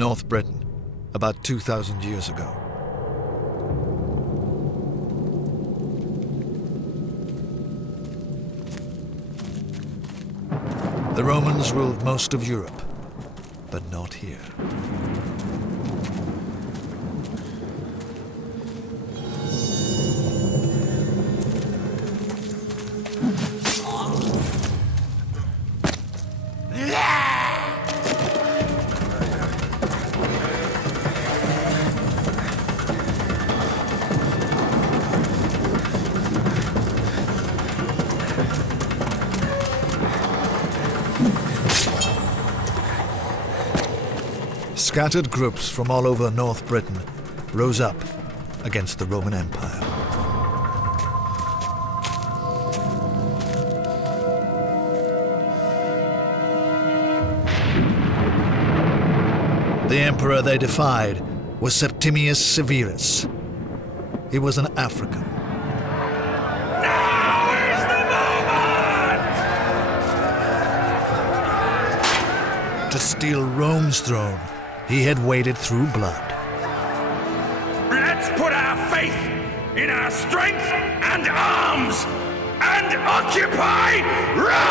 North Britain, about 2,000 years ago. The Romans ruled most of Europe, but not here. Scattered groups from all over North Britain rose up against the Roman Empire. The emperor they defied was Septimius Severus. He was an African. Now is the moment! To steal Rome's throne, he had waded through blood. Let's put our faith in our strength and arms and occupy Rome!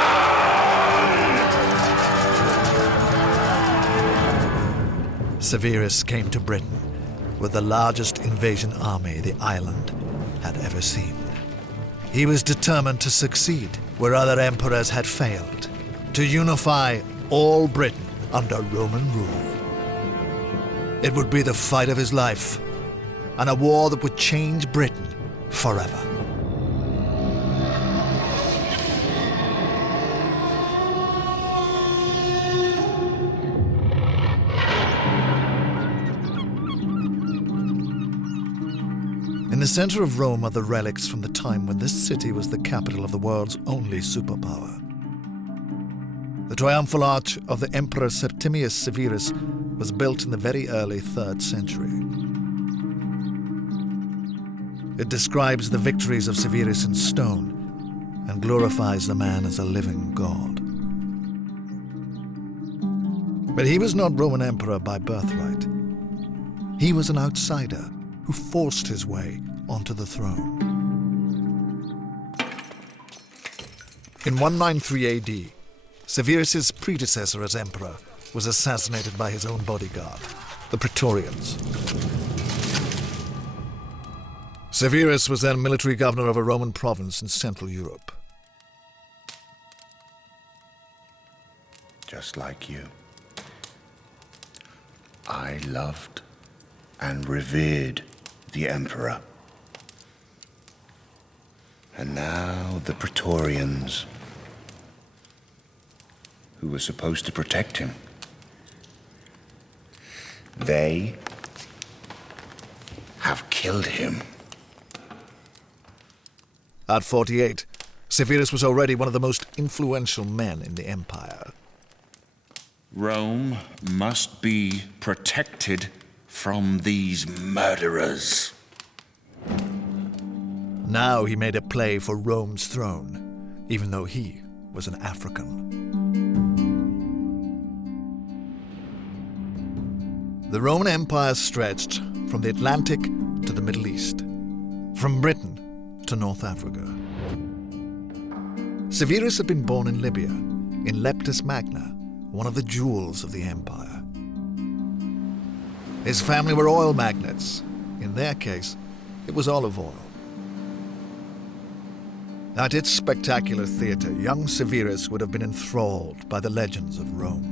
Severus came to Britain with the largest invasion army the island had ever seen. He was determined to succeed where other emperors had failed, to unify all Britain under Roman rule. It would be the fight of his life, and a war that would change Britain forever. In the center of Rome are the relics from the time when this city was the capital of the world's only superpower. The triumphal arch of the Emperor Septimius Severus was built in the very early 3rd century. It describes the victories of Severus in stone and glorifies the man as a living god. But he was not Roman emperor by birthright. He was an outsider who forced his way onto the throne. In 193 AD, Severus's predecessor as emperor was assassinated by his own bodyguard, the Praetorians. Severus was then military governor of a Roman province in Central Europe. Just like you, I loved and revered the emperor. And now the Praetorians, who were supposed to protect him, they have killed him. At 48, Severus was already one of the most influential men in the empire. Rome must be protected from these murderers. Now he made a play for Rome's throne, even though he was an African. The Roman Empire stretched from the Atlantic to the Middle East, from Britain to North Africa. Severus had been born in Libya, in Leptis Magna, one of the jewels of the empire. His family were oil magnates. In their case, it was olive oil. At its spectacular theater, young Severus would have been enthralled by the legends of Rome.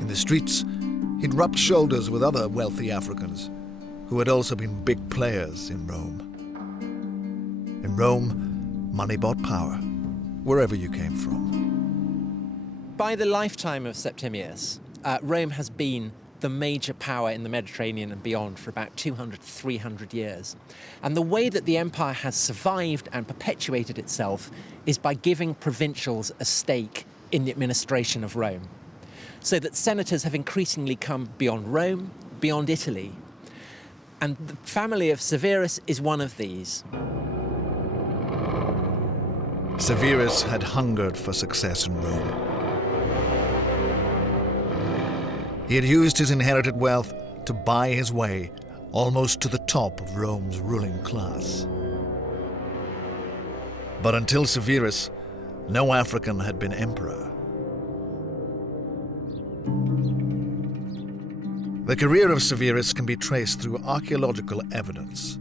In the streets, he'd rubbed shoulders with other wealthy Africans who had also been big players in Rome. In Rome, money bought power, wherever you came from. By the lifetime of Septimius, Rome has been the major power in the Mediterranean and beyond for about 200, 300 years. And the way that the empire has survived and perpetuated itself is by giving provincials a stake in the administration of Rome. So that senators have increasingly come beyond Rome, beyond Italy. And the family of Severus is one of these. Severus had hungered for success in Rome. He had used his inherited wealth to buy his way almost to the top of Rome's ruling class. But until Severus, no African had been emperor. The career of Severus can be traced through archaeological evidence.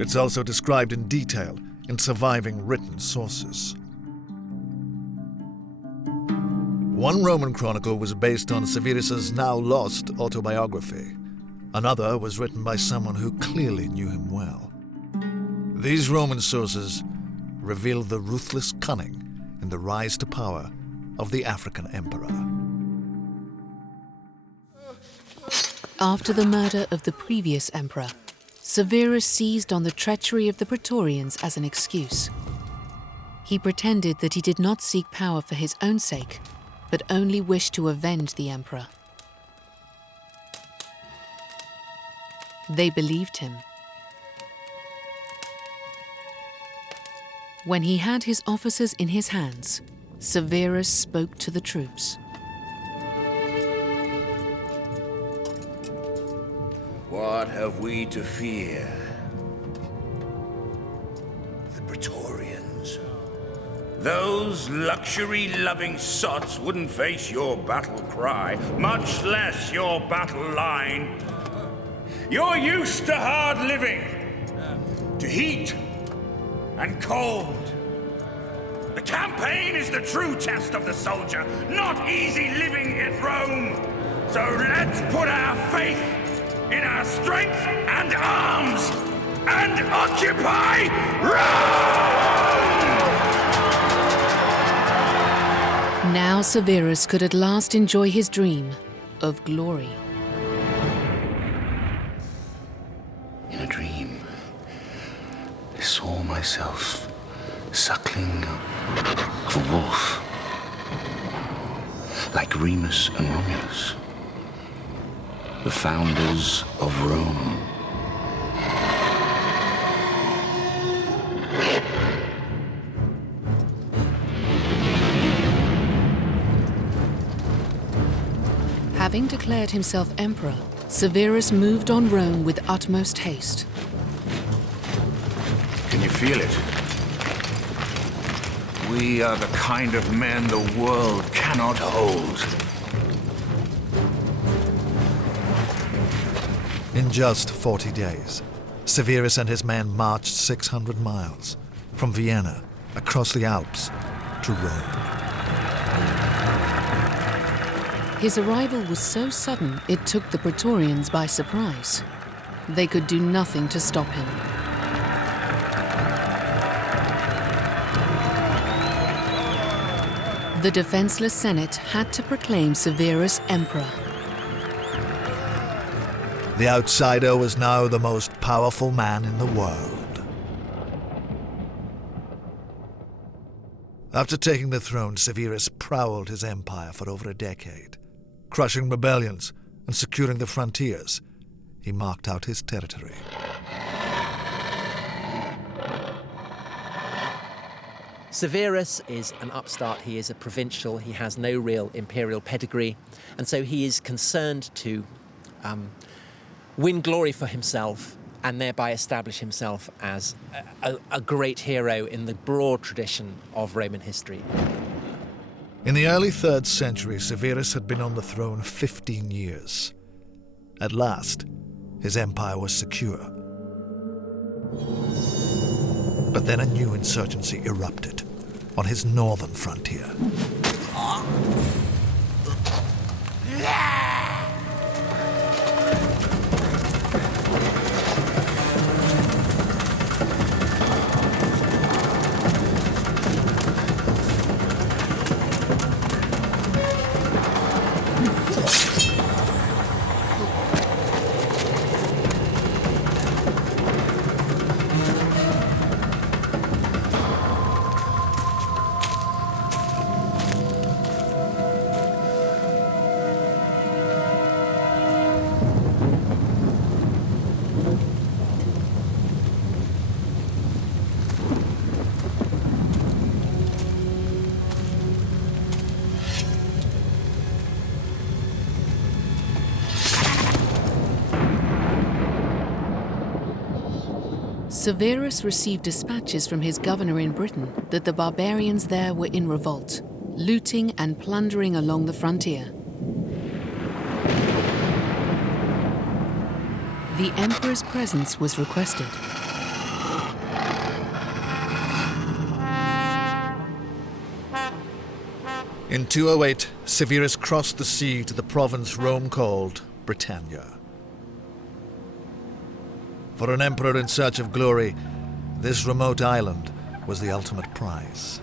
It's also described in detail in surviving written sources. One Roman chronicle was based on Severus's now lost autobiography. Another was written by someone who clearly knew him well. These Roman sources reveal the ruthless cunning in the rise to power of the African emperor. After the murder of the previous emperor, Severus seized on the treachery of the Praetorians as an excuse. He pretended that he did not seek power for his own sake, but only wished to avenge the emperor. They believed him. When he had his officers in his hands, Severus spoke to the troops. What have we to fear? The Praetorians. Those luxury-loving sots wouldn't face your battle cry, much less your battle line. You're used to hard living, to heat and cold. The campaign is the true test of the soldier, not easy living in Rome. So let's put our faith in our strength and arms and occupy Rome! Now Severus could at last enjoy his dream of glory. In a dream, I saw myself suckling of a wolf, like Remus and Romulus, the founders of Rome. Having declared himself emperor, Severus moved on Rome with utmost haste. Can you feel it? We are the kind of men the world cannot hold. In just 40 days, Severus and his men marched 600 miles from Vienna across the Alps to Rome. His arrival was so sudden it took the Praetorians by surprise. They could do nothing to stop him. The defenseless Senate had to proclaim Severus emperor. The outsider was now the most powerful man in the world. After taking the throne, Severus prowled his empire for over a decade, crushing rebellions and securing the frontiers. He marked out his territory. Severus is an upstart. He is a provincial. He has no real imperial pedigree. And so he is concerned to win glory for himself and thereby establish himself as a great hero in the broad tradition of Roman history. In the early 3rd century, Severus had been on the throne 15 years. At last, his empire was secure. But then a new insurgency erupted on his northern frontier. Severus received dispatches from his governor in Britain that the barbarians there were in revolt, looting and plundering along the frontier. The emperor's presence was requested. In 208, Severus crossed the sea to the province Rome called Britannia. For an emperor in search of glory, this remote island was the ultimate prize.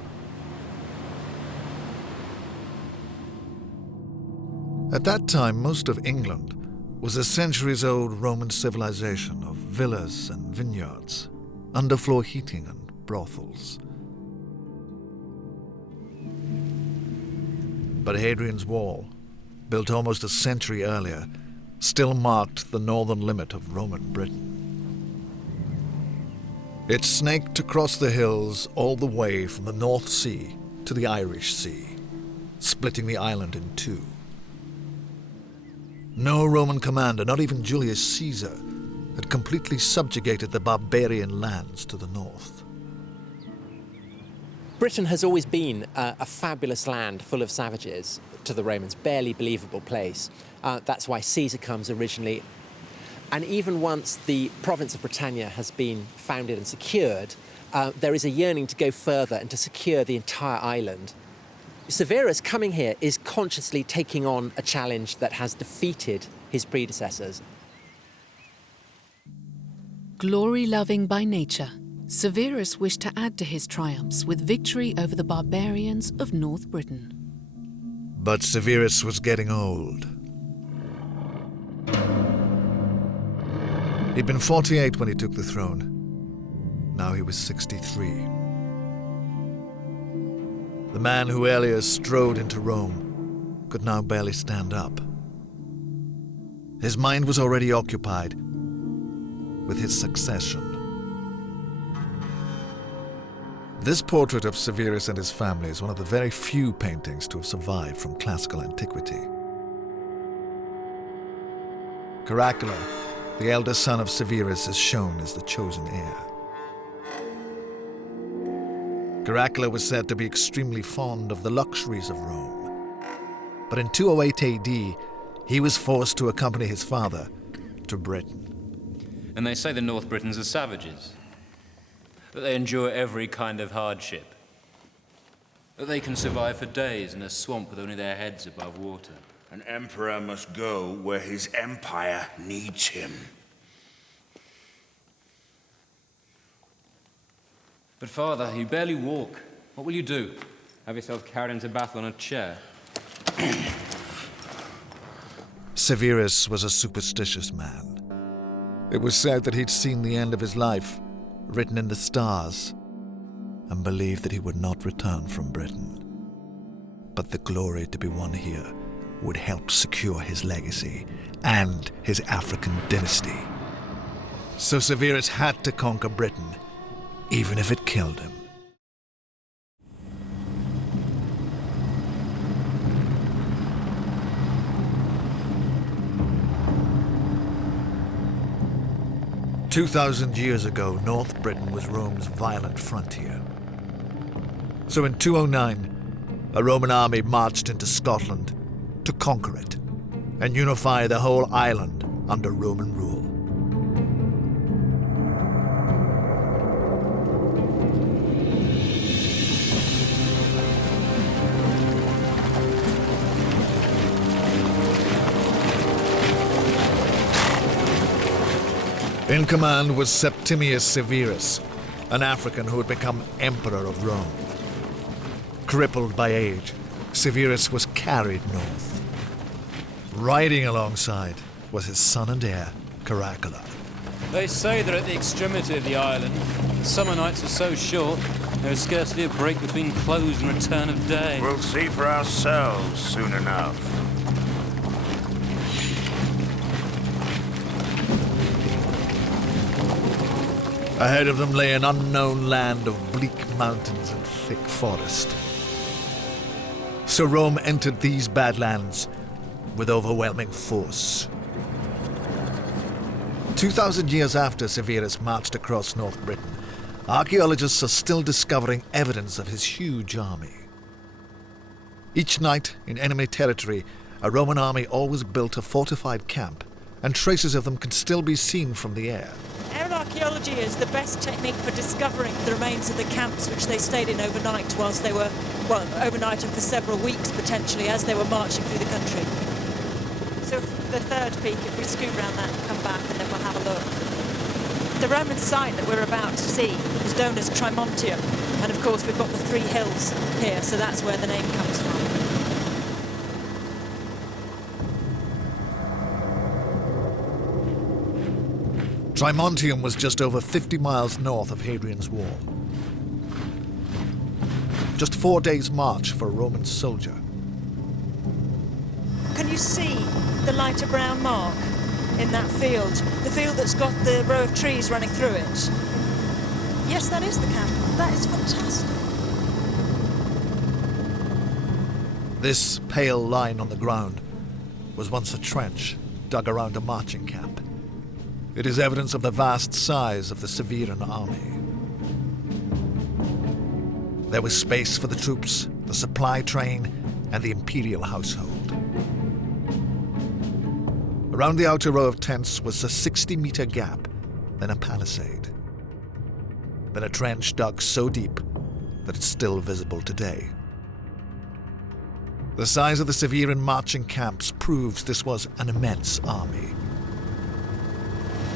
At that time, most of England was a centuries-old Roman civilization of villas and vineyards, underfloor heating and brothels. But Hadrian's Wall, built almost a century earlier, still marked the northern limit of Roman Britain. It snaked across the hills all the way from the North Sea to the Irish Sea, splitting the island in two. No Roman commander, not even Julius Caesar, had completely subjugated the barbarian lands to the north. Britain has always been a fabulous land full of savages to the Romans, barely believable place. That's why Caesar comes originally. And even once the province of Britannia has been founded and secured, there is a yearning to go further and to secure the entire island. Severus coming here is consciously taking on a challenge that has defeated his predecessors. Glory-loving by nature, Severus wished to add to his triumphs with victory over the barbarians of North Britain. But Severus was getting old. He'd been 48 when he took the throne. Now he was 63. The man who earlier strode into Rome could now barely stand up. His mind was already occupied with his succession. This portrait of Severus and his family is one of the very few paintings to have survived from classical antiquity. Caracalla, the eldest son of Severus, is shown as the chosen heir. Caracalla was said to be extremely fond of the luxuries of Rome. But in 208 AD, he was forced to accompany his father to Britain. And they say the North Britons are savages, that they endure every kind of hardship, that they can survive for days in a swamp with only their heads above water. An emperor must go where his empire needs him. But father, you barely walk. What will you do? Have yourself carried into battle on a chair? Severus was a superstitious man. It was said that he'd seen the end of his life written in the stars and believed that he would not return from Britain. But the glory to be won here would help secure his legacy and his African dynasty. So Severus had to conquer Britain, even if it killed him. "2,000 years ago, North Britain was Rome's violent frontier. So in 209, a Roman army marched into Scotland to conquer it and unify the whole island under Roman rule. In command was Septimius Severus, an African who had become emperor of Rome. Crippled by age, Severus was carried north. Riding alongside was his son and heir, Caracalla. They say that at the extremity of the island, the summer nights are so short, there is scarcely a break between close and return of day. We'll see for ourselves soon enough. Ahead of them lay an unknown land of bleak mountains and thick forest. So Rome entered these badlands with overwhelming force. 2,000 years after Severus marched across North Britain, archaeologists are still discovering evidence of his huge army. Each night in enemy territory, a Roman army always built a fortified camp, and traces of them can still be seen from the air. Aerial archaeology is the best technique for discovering the remains of the camps which they stayed in overnight whilst they were, overnight and for several weeks potentially as they were marching through the country. So the third peak, if we scoot around that and come back and then we'll have a look. The Roman site that we're about to see was known as Trimontium, and of course we've got the three hills here, so that's where the name comes from. Trimontium was just over 50 miles north of Hadrian's Wall. Just 4 days' march for a Roman soldier. Can you see the lighter brown mark in that field? The field that's got the row of trees running through it? Yes, that is the camp. That is fantastic. This pale line on the ground was once a trench dug around a marching camp. It is evidence of the vast size of the Severan army. There was space for the troops, the supply train, and the imperial household. Around the outer row of tents was a 60-meter gap, then a palisade. Then a trench dug so deep that it's still visible today. The size of the Severan marching camps proves this was an immense army.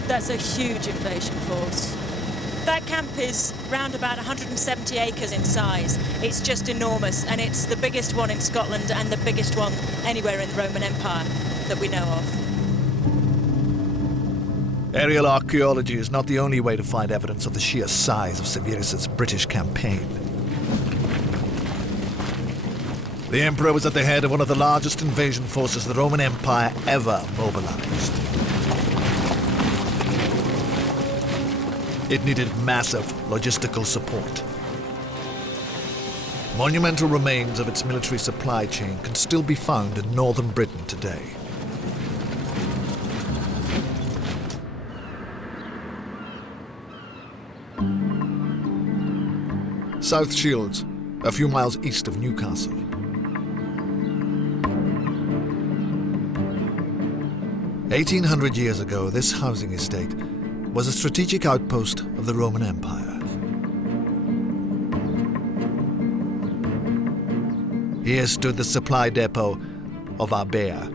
That's a huge invasion force. That camp is round about 170 acres in size. It's just enormous, and it's the biggest one in Scotland and the biggest one anywhere in the Roman Empire that we know of. Aerial archaeology is not the only way to find evidence of the sheer size of Severus's British campaign. The emperor was at the head of one of the largest invasion forces the Roman Empire ever mobilized. It needed massive logistical support. Monumental remains of its military supply chain can still be found in northern Britain today. South Shields, a few miles east of Newcastle. "1800 years ago, this housing estate was a strategic outpost of the Roman Empire. Here stood the supply depot of Arbea.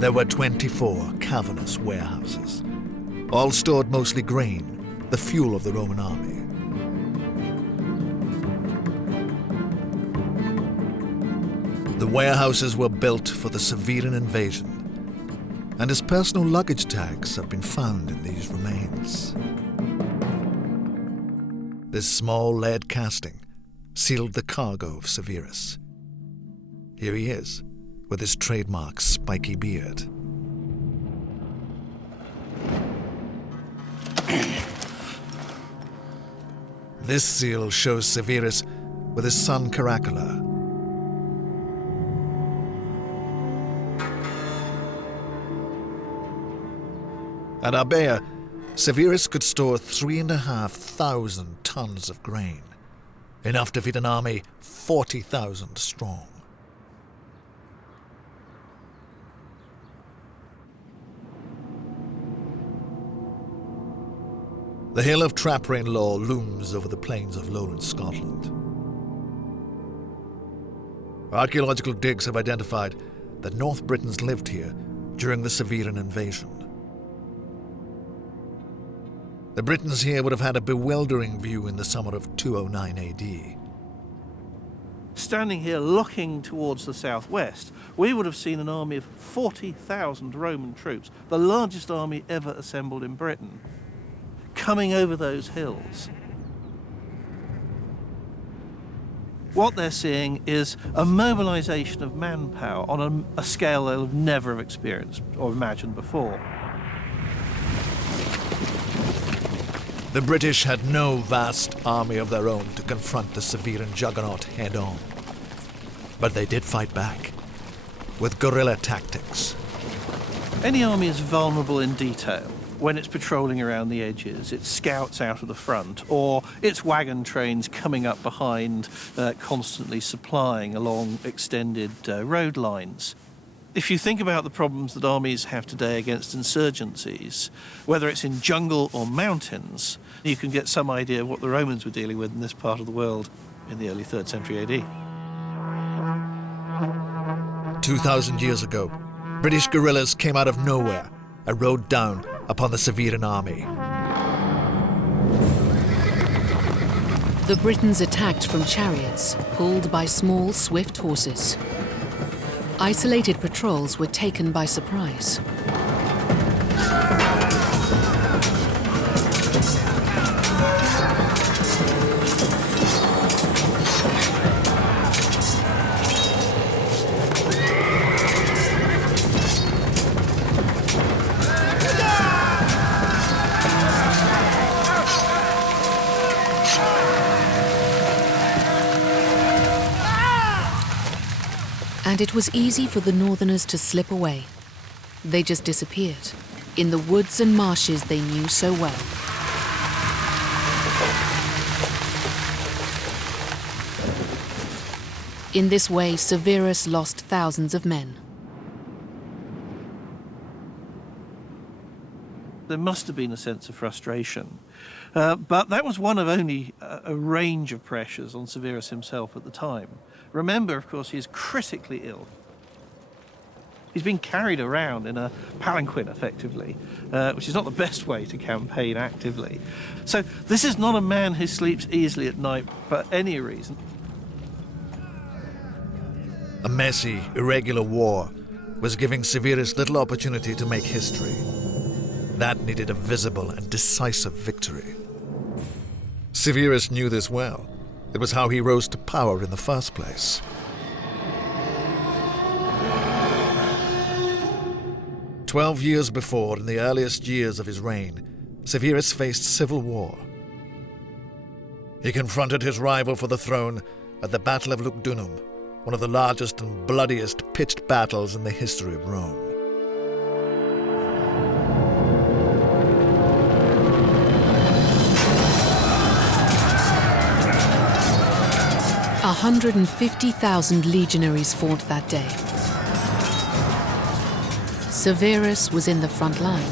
There were 24 cavernous warehouses, all stored mostly grain, the fuel of the Roman army. The warehouses were built for the Severan invasion, and his personal luggage tags have been found in these remains. This small lead casting sealed the cargo of Severus. Here he is, with his trademark spiky beard. This seal shows Severus with his son Caracalla. At Arbea, Severus could store 3,500 tons of grain, enough to feed an army 40,000 strong. The hill of Traprain-Law looms over the plains of lowland Scotland. Archaeological digs have identified that North Britons lived here during the Severan invasion. The Britons here would have had a bewildering view in the summer of 209 AD. Standing here looking towards the southwest, we would have seen an army of 40,000 Roman troops, the largest army ever assembled in Britain, coming over those hills. What they're seeing is a mobilization of manpower on a scale they'll never have experienced or imagined before. The British had no vast army of their own to confront the Severan juggernaut head-on. But they did fight back. with guerrilla tactics. Any army is vulnerable in detail when it's patrolling around the edges, its scouts out of the front, or its wagon trains coming up behind, constantly supplying along extended road lines. If you think about the problems that armies have today against insurgencies, whether it's in jungle or mountains, you can get some idea of what the Romans were dealing with in this part of the world in the early 3rd century AD. 2,000 years ago, British guerrillas came out of nowhere and rode down upon the Severan army. The Britons attacked from chariots, pulled by small, swift horses. Isolated patrols were taken by surprise. And it was easy for the northerners to slip away. They just disappeared, in the woods and marshes they knew so well. In this way, Severus lost thousands of men. There must have been a sense of frustration. But that was one of only a range of pressures on Severus himself at the time. Remember, of course, he's critically ill. He's being carried around in a palanquin, effectively, which is not the best way to campaign actively. So this is not a man who sleeps easily at night for any reason. A messy, irregular war was giving Severus little opportunity to make history. That needed a visible and decisive victory. Severus knew this well. It was how he rose to power in the first place. "12 years before, in the earliest years of his reign, Severus faced civil war. He confronted his rival for the throne at the Battle of Lugdunum, one of the largest and bloodiest pitched battles in the history of Rome. 150,000 legionaries fought that day. Severus was in the front line.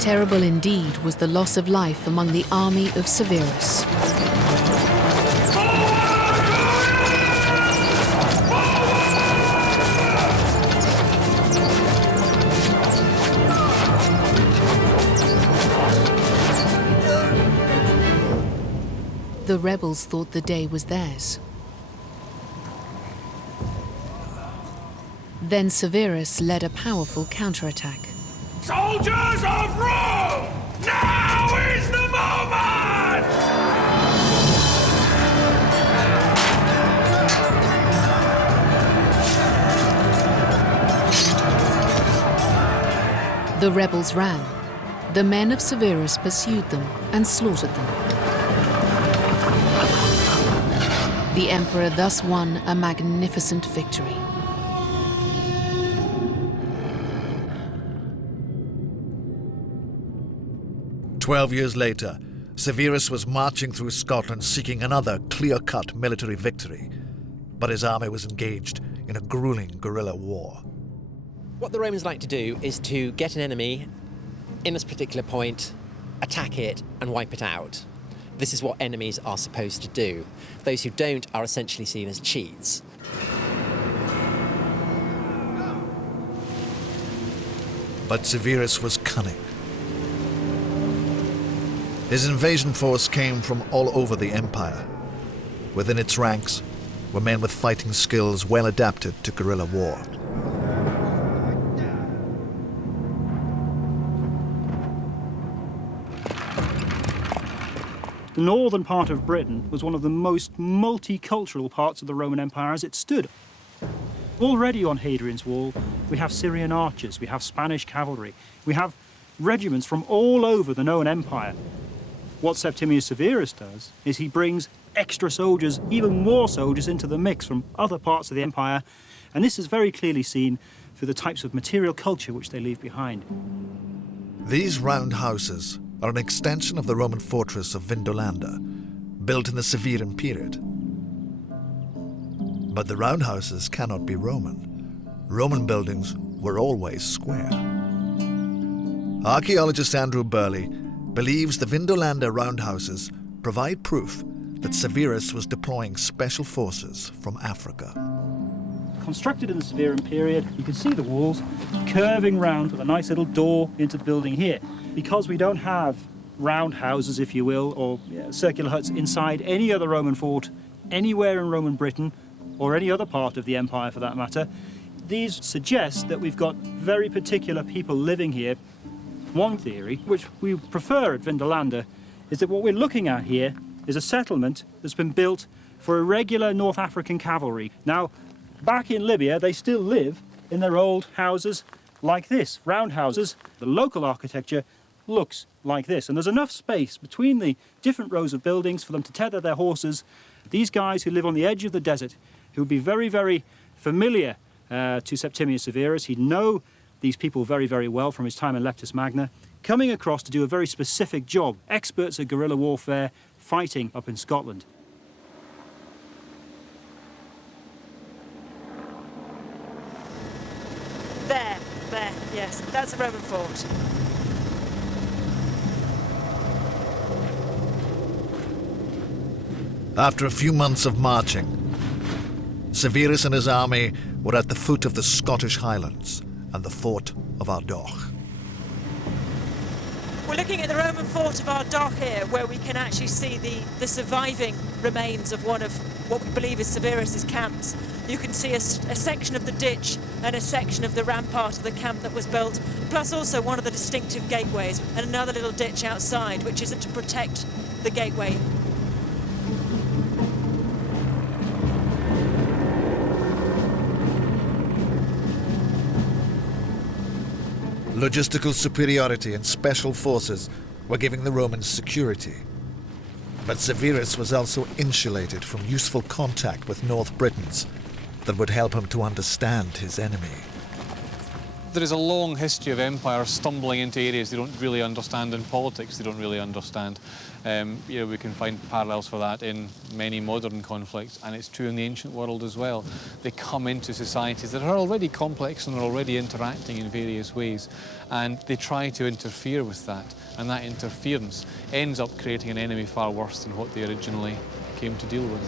Terrible indeed was the loss of life among the army of Severus. The rebels thought the day was theirs. Then Severus led a powerful counterattack. Soldiers of Rome! Now is the moment! The rebels ran. The men of Severus pursued them and slaughtered them. The emperor thus won a magnificent victory. "12 years later, Severus was marching through Scotland seeking another clear-cut military victory, but his army was engaged in a grueling guerrilla war. What the Romans like to do is to get an enemy in this particular point, attack it, and wipe it out. This is what enemies are supposed to do. Those who don't are essentially seen as cheats. But Severus was cunning. His invasion force came from all over the empire. Within its ranks were men with fighting skills well adapted to guerrilla war. The northern part of Britain was one of the most multicultural parts of the Roman Empire as it stood. Already on Hadrian's Wall, we have Syrian archers, we have Spanish cavalry, we have regiments from all over the known empire. What Septimius Severus does is he brings extra soldiers, even more soldiers, into the mix from other parts of the empire, and this is very clearly seen through the types of material culture which they leave behind. These round houses are an extension of the Roman fortress of Vindolanda, built in the Severan period. But the round houses cannot be Roman. Roman buildings were always square. Archaeologist Andrew Burley believes the Vindolanda roundhouses provide proof that Severus was deploying special forces from Africa. Constructed in the Severan period, you can see the walls curving round with a nice little door into the building here. Because we don't have round houses, if you will, or circular huts inside any other Roman fort anywhere in Roman Britain, or any other part of the empire for that matter, these suggest that we've got very particular people living here. One theory, which we prefer at Vindolanda, is that what we're looking at here is a settlement that's been built for irregular North African cavalry. Now, back in Libya, they still live in their old houses like this, round houses. The local architecture looks like this, and there's enough space between the different rows of buildings for them to tether their horses. These guys who live on the edge of the desert, who would be very, very familiar to Septimius Severus, he'd know these people very, very well from his time in Leptis Magna, coming across to do a very specific job, experts at guerrilla warfare, fighting up in Scotland. There, yes, that's a Roman fort. After a few months of marching, Severus and his army were at the foot of the Scottish Highlands and the fort of Ardogh. We're looking at the Roman fort of Ardogh here, where we can actually see the surviving remains of one of what we believe is Severus's camps. You can see a section of the ditch and a section of the rampart of the camp that was built, plus also one of the distinctive gateways and another little ditch outside, which is to protect the gateway. Logistical superiority and special forces were giving the Romans security. But Severus was also insulated from useful contact with North Britons that would help him to understand his enemy. There is a long history of empires stumbling into areas they don't really understand, in politics they don't really understand. We can find parallels for that in many modern conflicts, and it's true in the ancient world as well. They come into societies that are already complex and are already interacting in various ways, and they try to interfere with that, and that interference ends up creating an enemy far worse than what they originally came to deal with.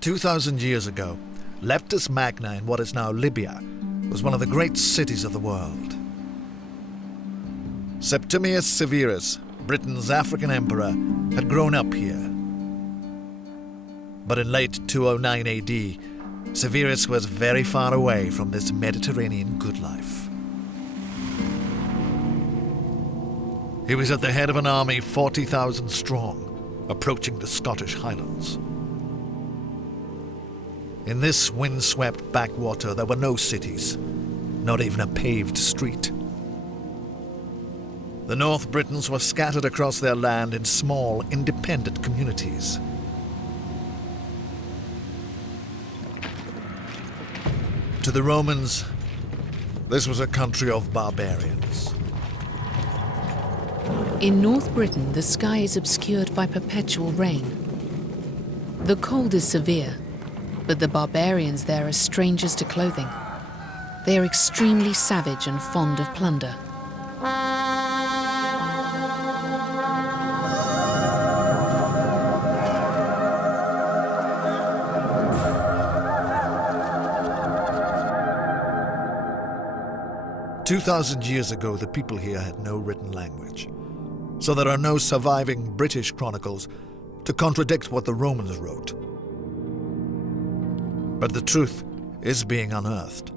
2,000 years ago, Leptis Magna in what is now Libya was one of the great cities of the world. Septimius Severus, Britain's African emperor, had grown up here. But in late 209 AD, Severus was very far away from this Mediterranean good life. He was at the head of an army 40,000 strong, approaching the Scottish Highlands. In this windswept backwater, there were no cities, not even a paved street. The North Britons were scattered across their land in small, independent communities. To the Romans, this was a country of barbarians. In North Britain, the sky is obscured by perpetual rain. The cold is severe, but the barbarians there are strangers to clothing. They are extremely savage and fond of plunder. "2,000 years ago, the people here had no written language, so there are no surviving British chronicles to contradict what the Romans wrote. But the truth is being unearthed.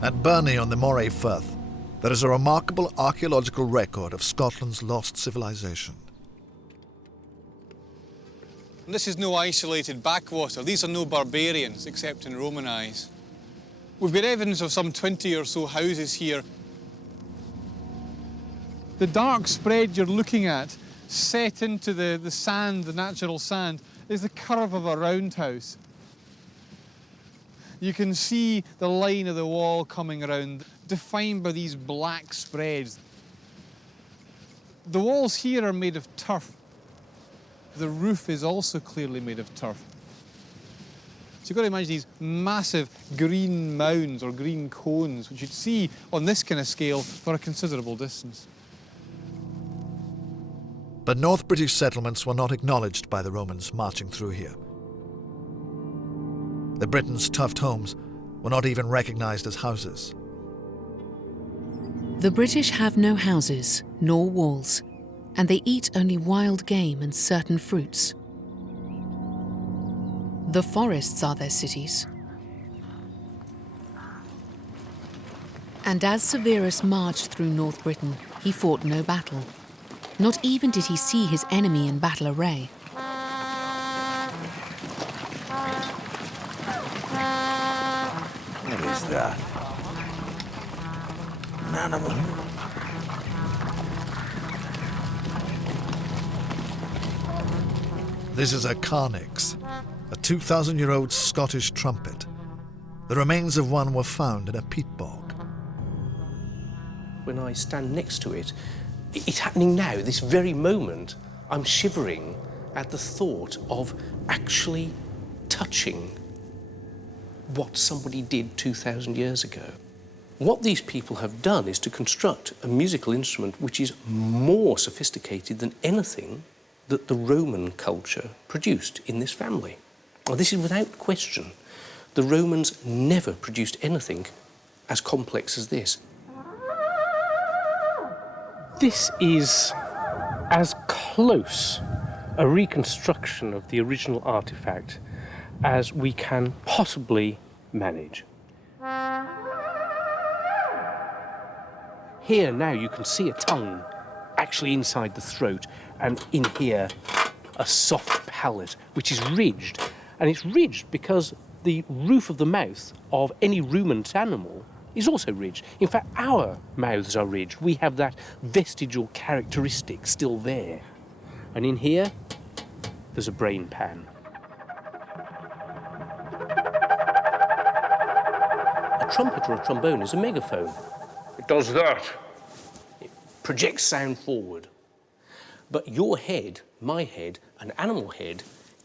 At Burney on the Moray Firth, there is a remarkable archaeological record of Scotland's lost civilization. This is no isolated backwater. These are no barbarians, except in Roman eyes. We've got evidence of some 20 or so houses here. The dark spread you're looking at, set into the sand, the natural sand, is the curve of a roundhouse. You can see the line of the wall coming around, defined by these black spreads. The walls here are made of turf. The roof is also clearly made of turf. So you've got to imagine these massive green mounds or green cones, which you'd see on this kind of scale for a considerable distance. But North British settlements were not acknowledged by the Romans marching through here. The Britons' tuft homes were not even recognized as houses. The British have no houses nor walls, and they eat only wild game and certain fruits. The forests are their cities. And as Severus marched through North Britain, he fought no battle. Not even did he see his enemy in battle array. What is that? An animal? This is a carnix, a 2,000-year-old Scottish trumpet. The remains of one were found in a peat bog. When I stand next to it, it's happening now, this very moment. I'm shivering at the thought of actually touching what somebody did 2,000 years ago. What these people have done is to construct a musical instrument which is more sophisticated than anything that the Roman culture produced in this family. Now, this is without question. The Romans never produced anything as complex as this. This is as close a reconstruction of the original artifact as we can possibly manage. Here now you can see a tongue actually inside the throat, and in here a soft palate which is ridged. And it's ridged because the roof of the mouth of any ruminant animal is also ridged. In fact, our mouths are ridged. We have that vestigial characteristic still there. And in here, there's a brain pan. A trumpet or a trombone is a megaphone. It does that. It projects sound forward. But your head, my head, an animal head,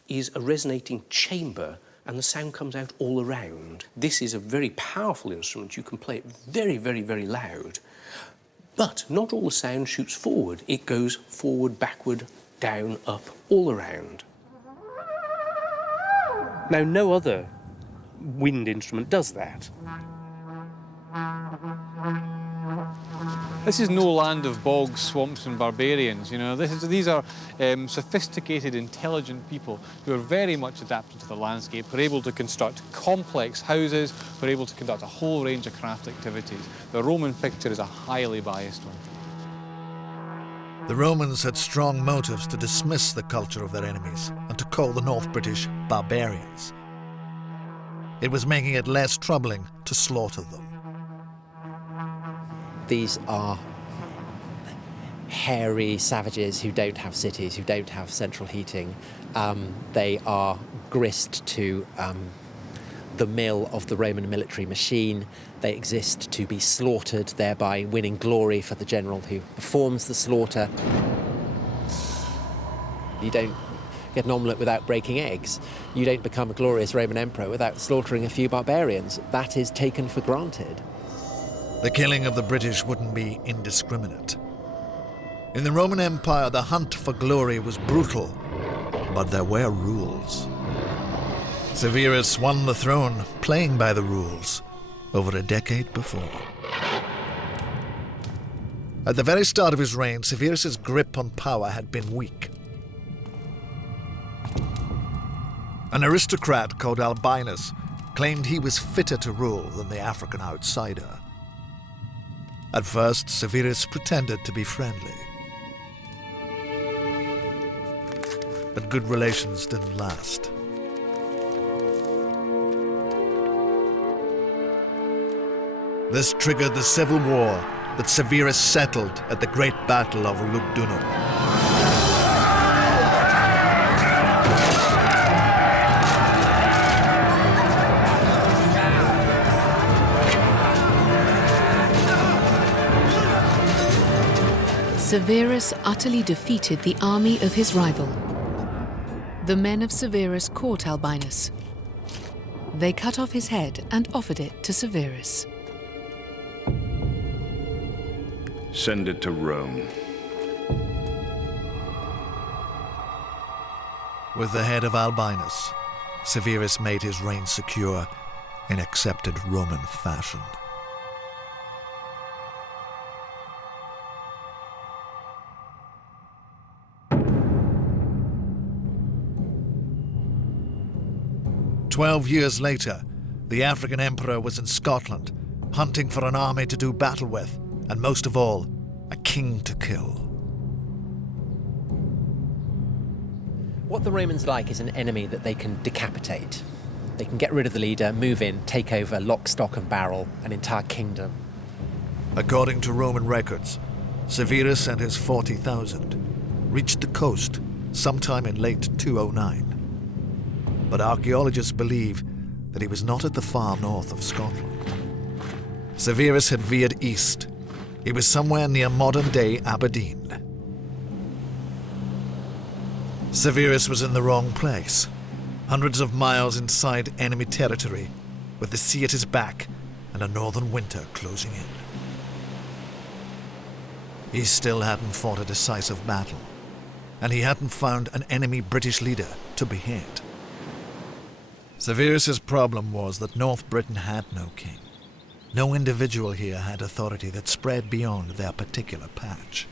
is a resonating chamber, and the sound comes out all around. This is a very powerful instrument. You can play it very, very, very loud. But not all the sound shoots forward. It goes forward, backward, down, up, all around. Now, no other wind instrument does that. This is no land of bogs, swamps and barbarians, you know. These are sophisticated, intelligent people who are very much adapted to the landscape, who are able to construct complex houses, who are able to conduct a whole range of craft activities. The Roman picture is a highly biased one. The Romans had strong motives to dismiss the culture of their enemies and to call the North British barbarians. It was making it less troubling to slaughter them. These are hairy savages who don't have cities, who don't have central heating. They are grist to the mill of the Roman military machine. They exist to be slaughtered, thereby winning glory for the general who performs the slaughter. You don't get an omelette without breaking eggs. You don't become a glorious Roman emperor without slaughtering a few barbarians. That is taken for granted. The killing of the British wouldn't be indiscriminate. In the Roman Empire, the hunt for glory was brutal, but there were rules. Severus won the throne playing by the rules over a decade before. At the very start of his reign, Severus's grip on power had been weak. An aristocrat called Albinus claimed he was fitter to rule than the African outsider. At first, Severus pretended to be friendly. But good relations didn't last. This triggered the civil war that Severus settled at the Great Battle of Lugdunum. Severus utterly defeated the army of his rival. The men of Severus caught Albinus. They cut off his head and offered it to Severus. Send it to Rome. With the head of Albinus, Severus made his reign secure in accepted Roman fashion. "12 years later, the African emperor was in Scotland, hunting for an army to do battle with, and most of all, a king to kill. What the Romans like is an enemy that they can decapitate. They can get rid of the leader, move in, take over, lock, stock and barrel, an entire kingdom. According to Roman records, Severus and his 40,000 reached the coast sometime in late 209. But archaeologists believe that he was not at the far north of Scotland. Severus had veered east. He was somewhere near modern-day Aberdeen. Severus was in the wrong place, hundreds of miles inside enemy territory, with the sea at his back and a northern winter closing in. He still hadn't fought a decisive battle, and he hadn't found an enemy British leader to behead. Severus's problem was that North Britain had no king. No individual here had authority that spread beyond their particular patch.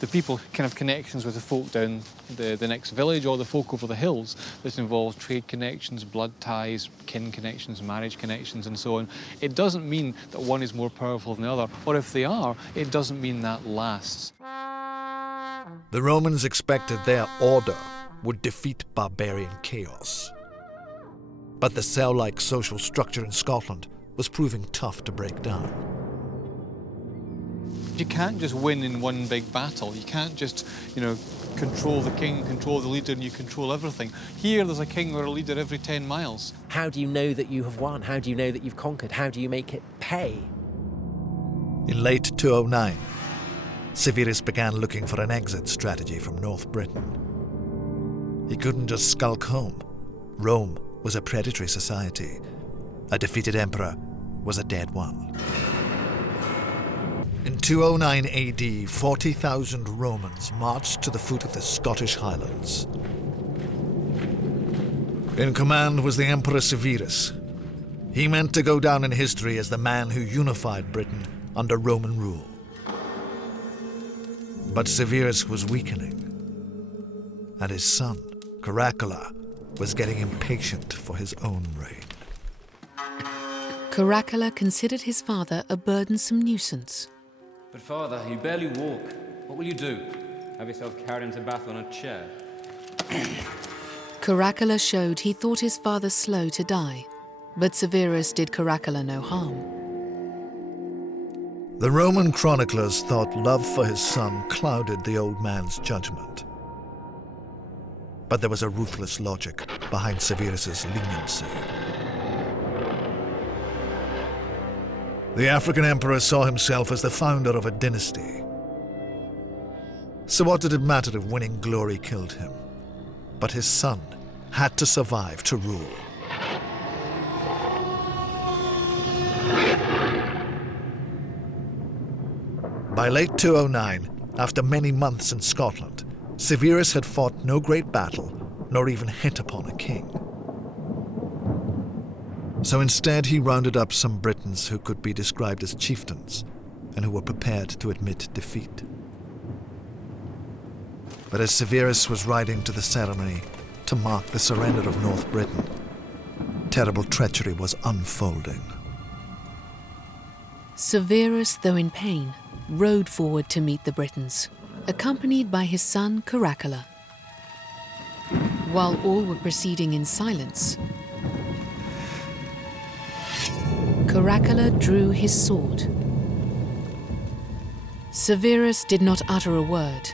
The people can have connections with the folk down the next village or the folk over the hills. This involves trade connections, blood ties, kin connections, marriage connections, and so on. It doesn't mean that one is more powerful than the other, or if they are, it doesn't mean that lasts. The Romans expected their order would defeat barbarian chaos. But the cell-like social structure in Scotland was proving tough to break down. You can't just win in one big battle. You can't just, control the king, control the leader, and you control everything. Here, there's a king or a leader every 10 miles. How do you know that you have won? How do you know that you've conquered? How do you make it pay? In late 209, Severus began looking for an exit strategy from North Britain. He couldn't just skulk home. Rome was a predatory society. A defeated emperor was a dead one. In 209 AD, 40,000 Romans marched to the foot of the Scottish Highlands. In command was the Emperor Severus. He meant to go down in history as the man who unified Britain under Roman rule. But Severus was weakening, and his son, Caracalla, was getting impatient for his own reign. Caracalla considered his father a burdensome nuisance. But father, you barely walk. What will you do? Have yourself carried into battle on a chair? Caracalla showed he thought his father slow to die, but Severus did Caracalla no harm. The Roman chroniclers thought love for his son clouded the old man's judgment. But there was a ruthless logic behind Severus's leniency. The African emperor saw himself as the founder of a dynasty. So what did it matter if winning glory killed him? But his son had to survive to rule. By late 209, after many months in Scotland, Severus had fought no great battle, nor even hit upon a king. So instead he rounded up some Britons who could be described as chieftains, and who were prepared to admit defeat. But as Severus was riding to the ceremony to mark the surrender of North Britain, terrible treachery was unfolding. Severus, though in pain, rode forward to meet the Britons, accompanied by his son Caracalla. While all were proceeding in silence, Caracalla drew his sword. Severus did not utter a word,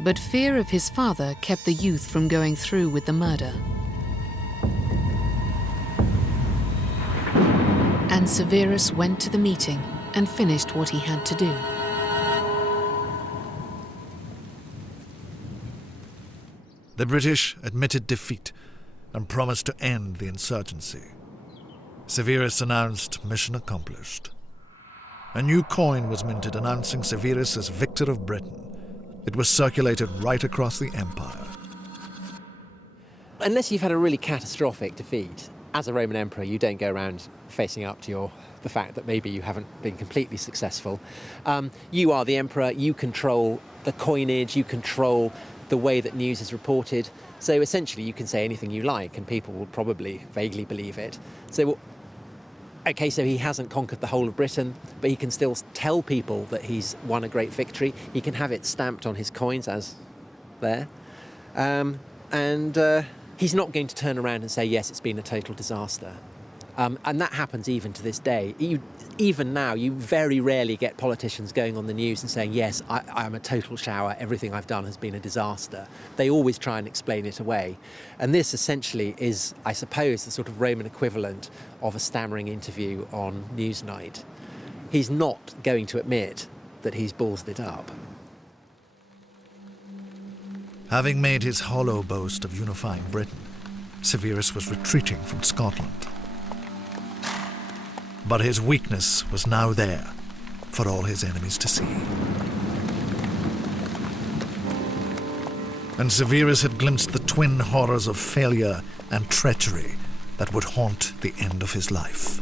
but fear of his father kept the youth from going through with the murder. And Severus went to the meeting and finished what he had to do. The British admitted defeat and promised to end the insurgency. Severus announced mission accomplished. A new coin was minted announcing Severus as victor of Britain. It was circulated right across the empire. Unless you've had a really catastrophic defeat, as a Roman emperor, you don't go around facing up to the fact that maybe you haven't been completely successful. You are the emperor, you control the coinage, you control the way that news is reported. So essentially you can say anything you like and people will probably vaguely believe it. So, okay, so he hasn't conquered the whole of Britain, but he can still tell people that he's won a great victory. He can have it stamped on his coins as there. He's not going to turn around and say, yes, it's been a total disaster. And that happens even to this day. Even now, you very rarely get politicians going on the news and saying, yes, I'm a total shower, everything I've done has been a disaster. They always try and explain it away. And this essentially is, I suppose, the sort of Roman equivalent of a stammering interview on Newsnight. He's not going to admit that he's ballsed it up. Having made his hollow boast of unifying Britain, Severus was retreating from Scotland. But his weakness was now there for all his enemies to see. And Severus had glimpsed the twin horrors of failure and treachery that would haunt the end of his life.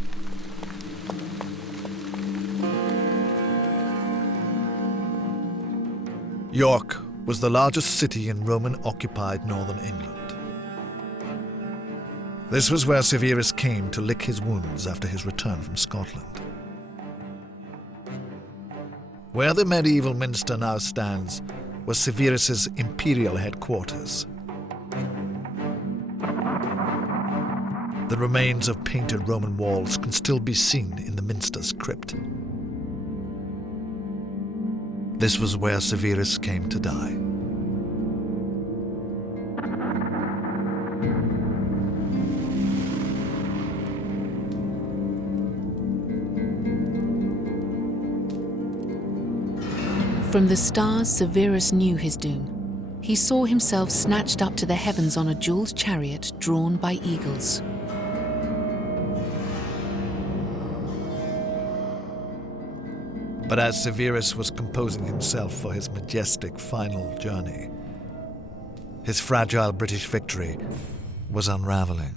York was the largest city in Roman-occupied northern England. This was where Severus came to lick his wounds after his return from Scotland. Where the medieval minster now stands was Severus's imperial headquarters. The remains of painted Roman walls can still be seen in the minster's crypt. This was where Severus came to die. From the stars, Severus knew his doom. He saw himself snatched up to the heavens on a jeweled chariot drawn by eagles. But as Severus was composing himself for his majestic final journey, his fragile British victory was unraveling.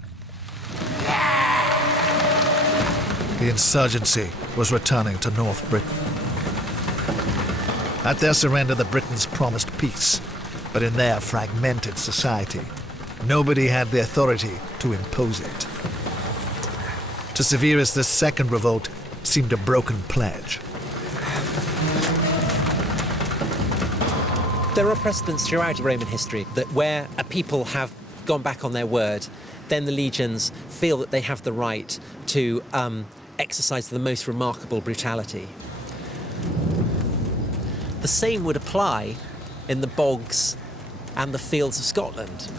The insurgency was returning to North Britain. At their surrender, the Britons promised peace, but in their fragmented society, nobody had the authority to impose it. To Severus, this second revolt seemed a broken pledge. There are precedents throughout Roman history that where a people have gone back on their word, then the legions feel that they have the right to exercise the most remarkable brutality. The same would apply in the bogs and the fields of Scotland.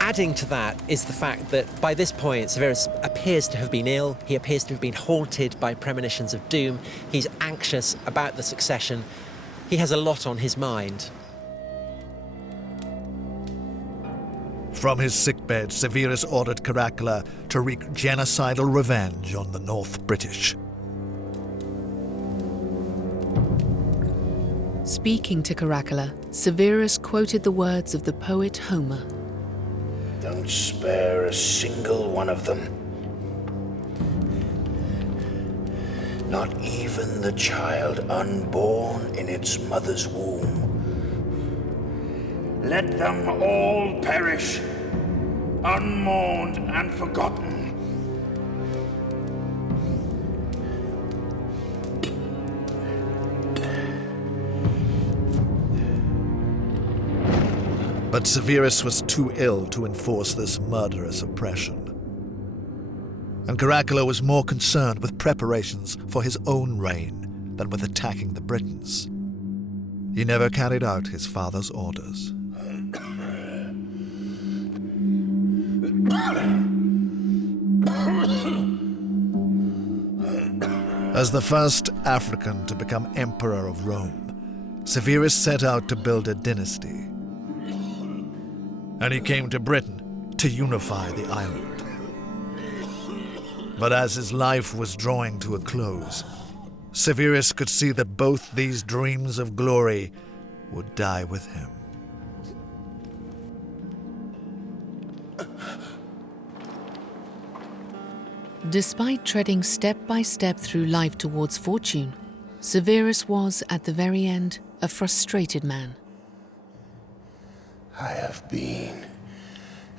Adding to that is the fact that by this point, Severus appears to have been ill. He appears to have been haunted by premonitions of doom. He's anxious about the succession. He has a lot on his mind. From his sickbed, Severus ordered Caracalla to wreak genocidal revenge on the North British. Speaking to Caracalla, Severus quoted the words of the poet Homer. Don't spare a single one of them. Not even the child unborn in its mother's womb. Let them all perish. unmourned and forgotten. But Severus was too ill to enforce this murderous oppression. And Caracalla was more concerned with preparations for his own reign than with attacking the Britons. He never carried out his father's orders. As the first African to become emperor of Rome, Severus set out to build a dynasty. And he came to Britain to unify the island. But as his life was drawing to a close, Severus could see that both these dreams of glory would die with him. Despite treading step by step through life towards fortune, Severus was, at the very end, a frustrated man. I have been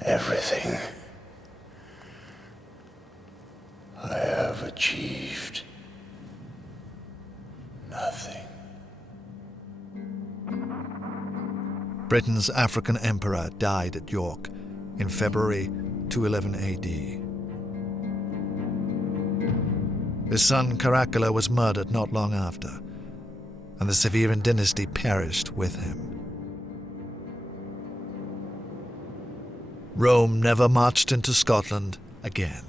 everything. I have achieved nothing. Britain's African emperor died at York in February 211 AD. His son Caracalla was murdered not long after, and the Severan dynasty perished with him. Rome never marched into Scotland again.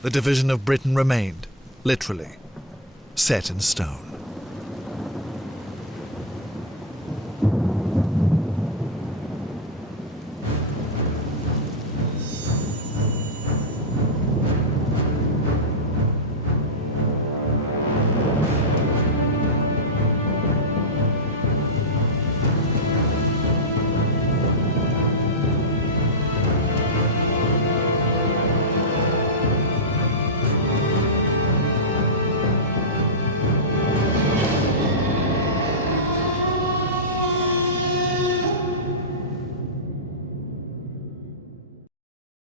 The division of Britain remained, literally, set in stone.